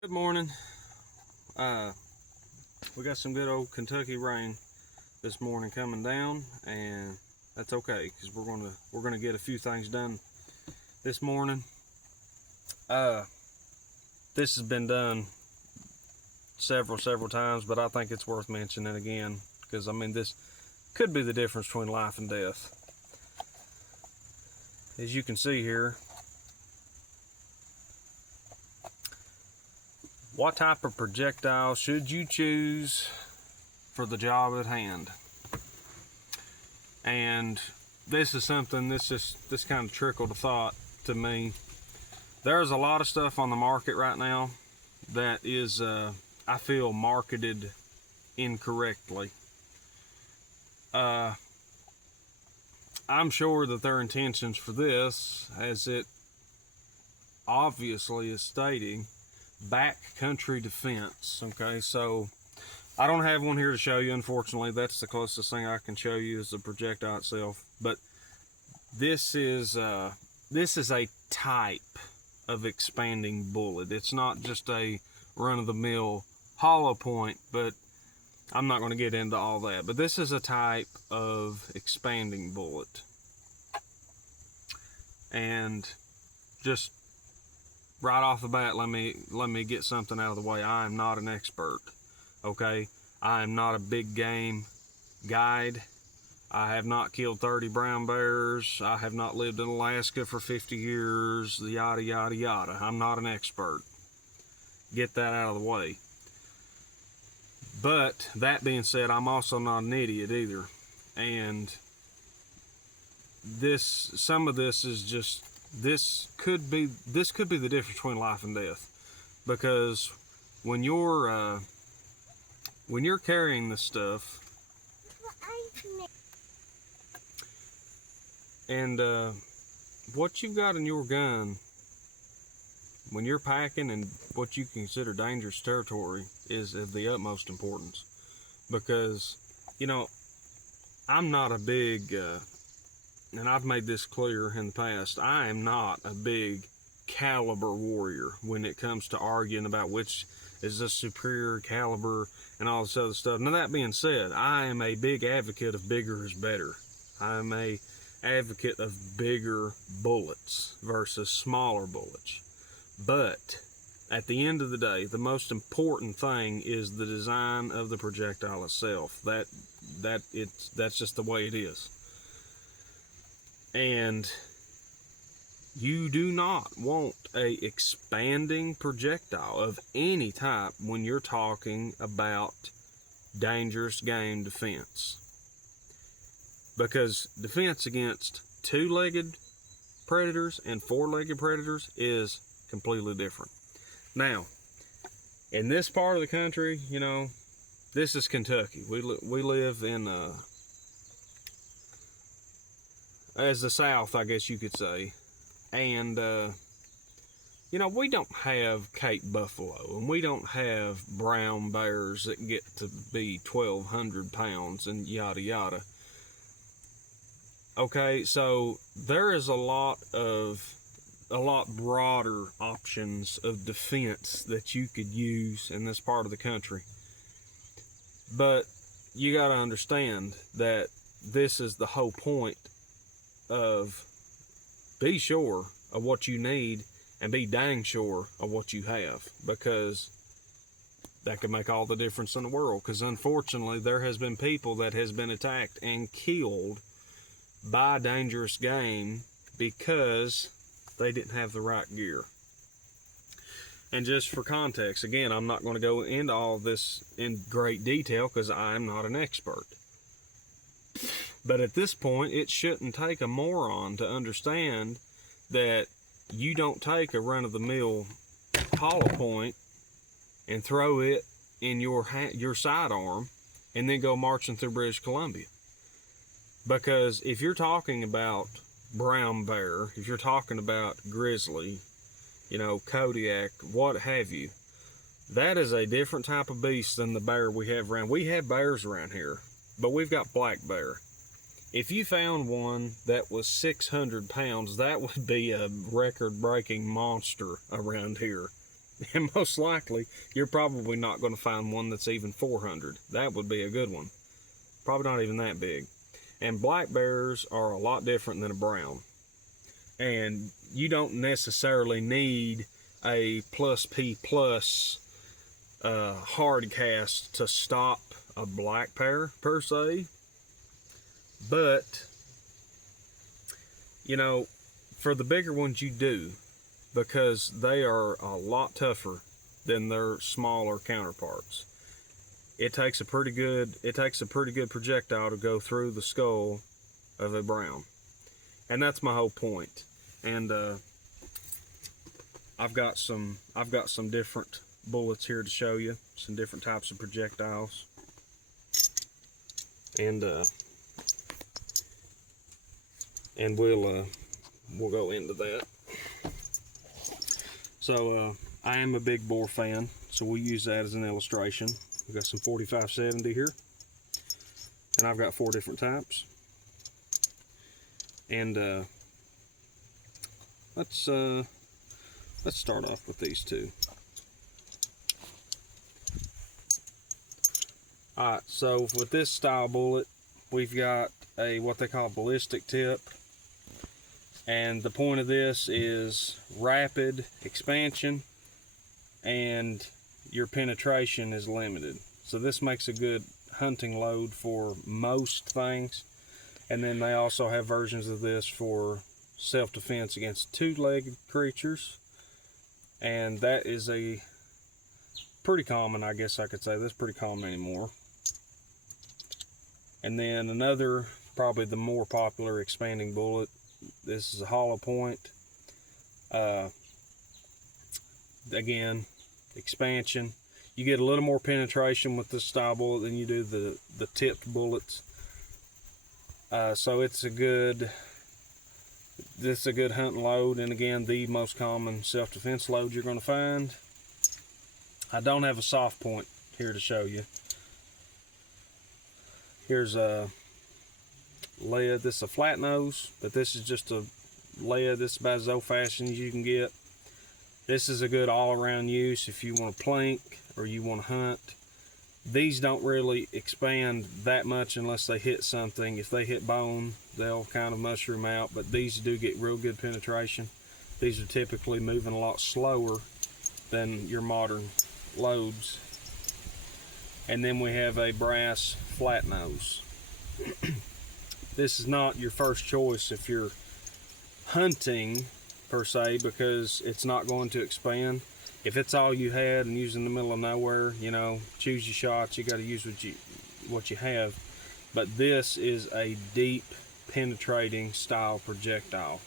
Good morning. Uh, we got some good old Kentucky rain this morning coming down, and that's okay because we're gonna get a few things done this morning. Uh, this has been done several times, but I think it's worth mentioning again because I mean this could be the difference between life and death. As you can see here, what type of projectile should you choose for the job at hand? And this is something, this kind of trickled a thought to me. There's a lot of stuff on the market right now that is, I feel, marketed incorrectly. I'm sure that their intentions for this, as it obviously is stating, backcountry defense. Okay, so I don't have one here to show you, unfortunately. That's the closest thing I can show you is the projectile itself. But this is a type of expanding bullet. It's not just a run-of-the-mill hollow point, but I'm not going to get into all that. But this is a type of expanding bullet. And just right off the bat, let me get something out of the way. I am not an expert. Okay, I am not a big game guide. I have not killed 30 brown bears. I have not lived in Alaska for 50 years, yada yada yada. I'm not an expert. Get that out of the way. But that being said, I'm also not an idiot either. And some of this is just, this could be the difference between life and death. Because when you're carrying this stuff, and what you've got in your gun when you're packing and what you consider dangerous territory is of the utmost importance. Because, you know, I'm not a big, and I've made this clear in the past, I am not a big caliber warrior when it comes to arguing about which is the superior caliber and all this other stuff. Now, that being said, I am a big advocate of bigger is better. I'm a advocate of bigger bullets versus smaller bullets. But at the end of the day, the most important thing is the design of the projectile itself. That's just the way it is. And you do not want a expanding projectile of any type when you're talking about dangerous game defense. Because defense against two-legged predators and four-legged predators is completely different. Now, in this part of the country, you know, this is Kentucky. We live in as the South, I guess you could say. And you know, we don't have Cape buffalo, and we don't have brown bears that get to be 1,200 pounds and yada yada. Okay, so there is a lot broader options of defense that you could use in this part of the country. But you got to understand that this is the whole point of be sure of what you need and be dang sure of what you have, because that can make all the difference in the world. Because unfortunately, there has been people that has been attacked and killed by dangerous game because they didn't have the right gear. And just for context, again, I'm not going to go into all this in great detail because I'm not an expert. But at this point, it shouldn't take a moron to understand that you don't take a run-of-the-mill hollow point and throw it in your sidearm and then go marching through British Columbia. Because if you're talking about brown bear, if you're talking about grizzly, you know, Kodiak, what have you, that is a different type of beast than the bear we have around. We have bears around here, but we've got black bear. If you found one that was 600 pounds, that would be a record-breaking monster around here. And most likely, you're probably not going to find one that's even 400. That would be a good one. Probably not even that big. And black bears are a lot different than a brown. And you don't necessarily need a plus P plus hard cast to stop a black bear per se. But, you know, for the bigger ones you do, because they are a lot tougher than their smaller counterparts. It takes a pretty good projectile to go through the skull of a brown. And that's my whole point. And I've got some different bullets here to show you, some different types of projectiles. And we'll go into that. So I am a big bore fan, so we'll use that as an illustration. We've got some 4570 here, and I've got 4 different types. And let's start off with these 2. All right, so with this style bullet, we've got a what they call ballistic tip. And the point of this is rapid expansion, and your penetration is limited. So this makes a good hunting load for most things. And then they also have versions of this for self-defense against 2-legged creatures. And that is a pretty common, I guess I could say. That's pretty common anymore. And then another, probably the more popular expanding bullet, this is a hollow point. Again, expansion. You get a little more penetration with this style bullet than you do the tipped bullets. So this is a good hunting load, and again, the most common self-defense load you're going to find. I don't have a soft point here to show you. Here's a lead. This is a flat nose, but this is just a lead. This is about as old-fashioned as you can get. This is a good all-around use if you want to plink or you want to hunt. These don't really expand that much unless they hit something. If they hit bone, they'll kind of mushroom out, but these do get real good penetration. These are typically moving a lot slower than your modern loads. And then we have a brass flat nose. This is not your first choice if you're hunting per se, because it's not going to expand. If it's all you had and using in the middle of nowhere, you know, choose your shots. You got to use what you have. But this is a deep penetrating style projectile.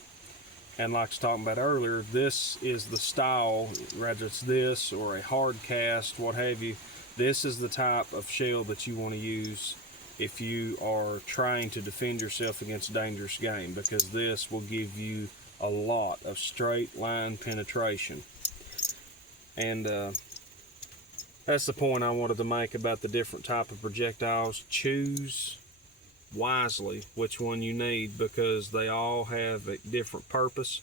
And like I was talking about earlier, this is the style, whether it's this or a hard cast, what have you. This is the type of shell that you want to use if you are trying to defend yourself against dangerous game, because this will give you a lot of straight line penetration. And that's the point I wanted to make about the different type of projectiles. Choose wisely which one you need, because they all have a different purpose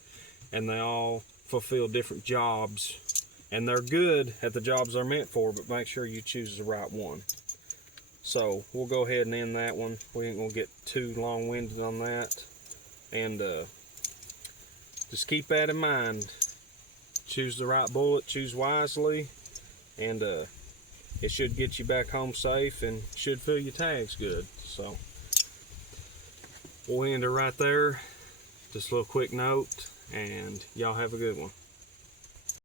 and they all fulfill different jobs, and they're good at the jobs they're meant for, but make sure you choose the right one. So we'll go ahead and end that one. We ain't gonna get too long-winded on that, and just keep that in mind. Choose the right bullet, choose wisely, and it should get you back home safe and should fill your tags good. So we'll end it right there. Just a little quick note, and y'all have a good one.